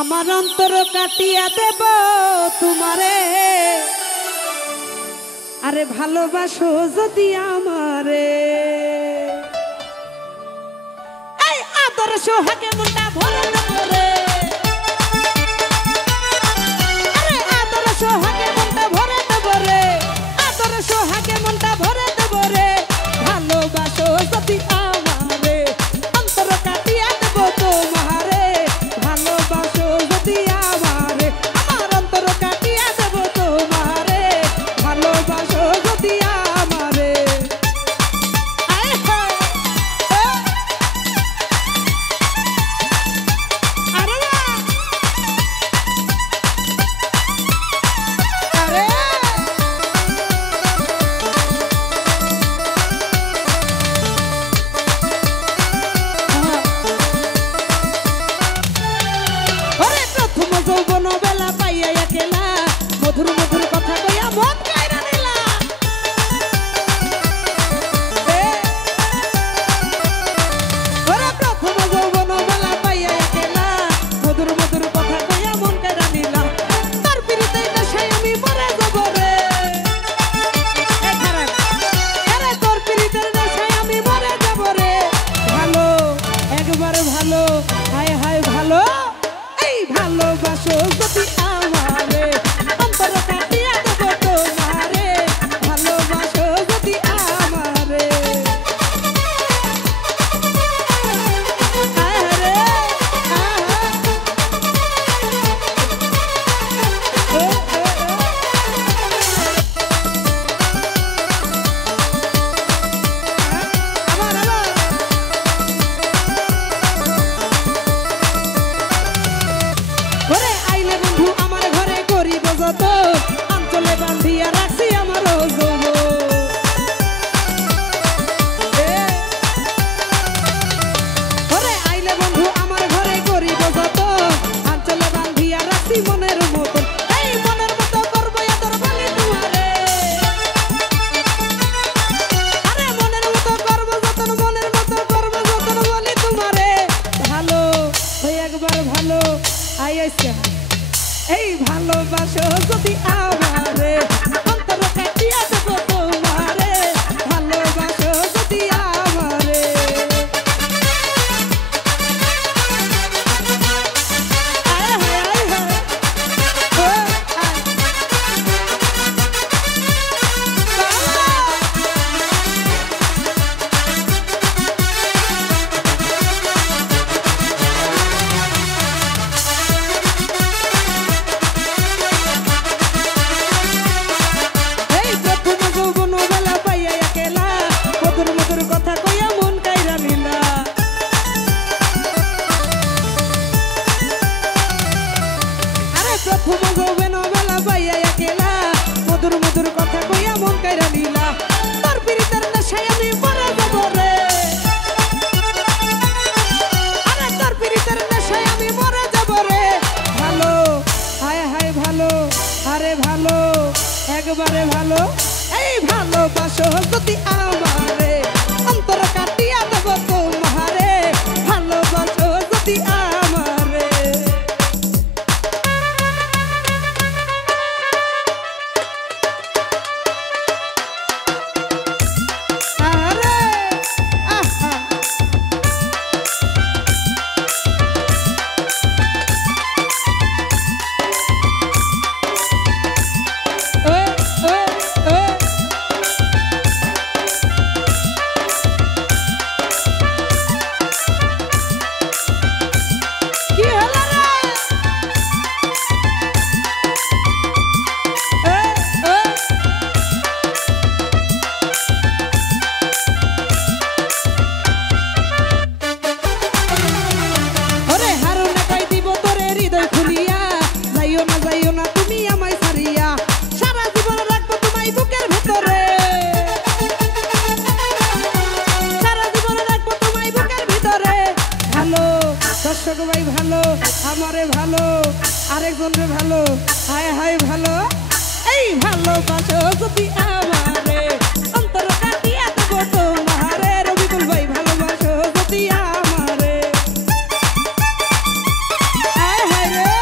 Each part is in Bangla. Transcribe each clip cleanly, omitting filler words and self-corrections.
আমার অন্তর কাটিয়া দেব তোমারে, আরে ভালোবাসো যদি আমারে। এই আদর সোহাগে মনটা ভরে দেব রে, আরে আদর সোহাগে মনটা ভরে দেব রে, আদর সোহাগে মনটা ভরে দেব রে। ভালোবাসো যদি আমারে, অন্তর কাটিয়া দেব তোমারে। ভালোবাসো যদি আমারে, আমার অন্তর কাটিয়া দেব তোমারে। ভালোবাসো যদি আমারে। আরে আরে ওরে প্রথম যৌবন বেলা পাইয়া একেলা, মধুর মধুর কথা কইয়া মন কাইরা নিলা। ওরে প্রথম যৌবন বেলা পাইয়া একেলা, মধুর মধুর কথা কইয়া মন কাইরা নিলা। তোর পিরিতে নেশায় আমি মরে যাব রে, আরে তোর পিরিতে নেশায় আমি মরে যাব রে। ভালো একবার ভালো, হায় হায় ভালো, এই ভালোবাসো যদি আমারে, অন্তর কাটিয়া দেব তোমারে। ভালোবাসো যদি আমারে। আরে ঘরে আইলে বন্ধু আমার ঘরে করিব যত, অঞ্চলে বান্ধিয়া রাখছি আমার যৌব। ঘরে আইলে বন্ধু আমার ঘরে করিব যত, অঞ্চলে বান্ধিয়া রাখছি মনের মতন। এই মনের মতো করবো এতর বলি তোমারে, আরে মনের মতো করবো যতন, মনের মতো করবো যতন বলি তোমারে। ভালো ওই একবার ভালো আইসা, এই ভালোবাসো যদি আমারে, অন্তর কাটিয়া দেব তোমারে। ভালোবাসো যদি আমারে। আয় হায় আয় হায়, ও আয় এই প্রথম যৌবন বেলা পাইয়া একেলা, মধুর মধুর কথা কইয়া মন কাইরা নিলা। আরে প্রথম যৌবন বেলা পাইয়া একেলা, মধুর মধুর কথা কইয়া মন কাইরা নিলা। তোর পিরিতের নেশায় আমি মরে যাব রে, আরে তোর পিরিতের নেশায় আমি মরে যাব রে। ভালো হায় হায় ভালো, আরে ভালো একবারে ভালো, এই ভালোবাসো যদি আমারে, অন্তর কাটিয়া দেব তোমারে। ভালোবাসো যদি আমারে। আরে আহা ও ও ও কি হলো রে? ওরে হারুনা কই দিব তোরে হৃদয় খুলিয়া, যাইও না তুমি আমায় ছাড়িয়া। সারা জীবন রাখবো তোমায় বুকের ভিতরে, সারা জীবন রাখবো তোমায় বুকের ভিতরে। ভালো দর্শক ভাই ভালো, আমারে ভালো, আরেকজনের ভালো, হায় হায় ভালো, এই ভালোবাসো যদি আমারে, অন্তর কাটিয়া দেব তোমারে। রবিকুল ভাই ভালোবাসো যদি আমারে। হায় হায় রে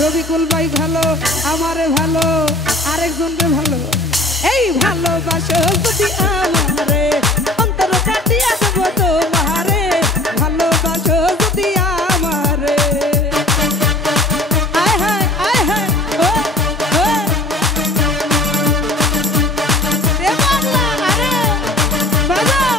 রবিকুল ভাই ভালো, আমারে ভালো, আরেকজনকে ভালো। এই ভালোবাসো যদি আমারে, অন্তর কাটিয়া দেব তোমারে। ভালোবাসো যদি আমারে, আয় হায় আয় হায় ও ও রে বাংলা আরে বাজাও।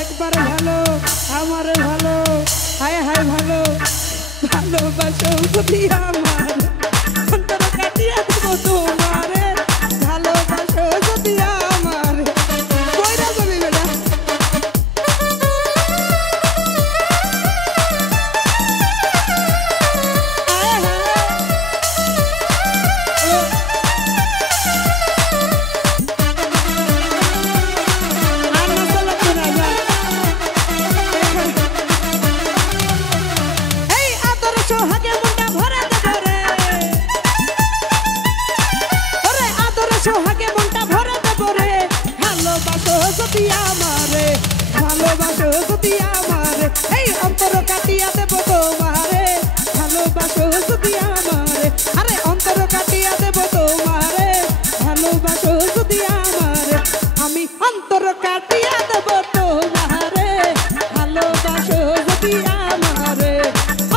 একবার ভালো, আমার ভালো, হায় হায় ভালো। ভালোবাসো যদি আমার, অন্তর কাটিয়া দেব তোমারে। ভালোবাসো যদি আমার, কইরা যাবি বেটা। ভালোবাসো যদি আমারে, এই অন্তর কাটিয়া দেব তোমারে। ভালোবাসো যদি আমারে, আরে অন্তর কাটিয়া দেব তোমারে। ভালোবাসো যদি আমারে, আমি অন্তর কাটিয়া দেব তোমারে। ভালোবাসো যদি আমারে,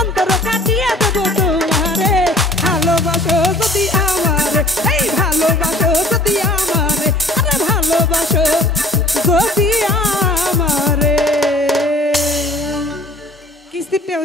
অন্তর কাটিয়া দেব তোমারে। ভালোবাসো যদি আমারে, এই ভালোবাসো যদি আমারে, আরে ভালোবাসো যদি আমারে। কিস্তিতে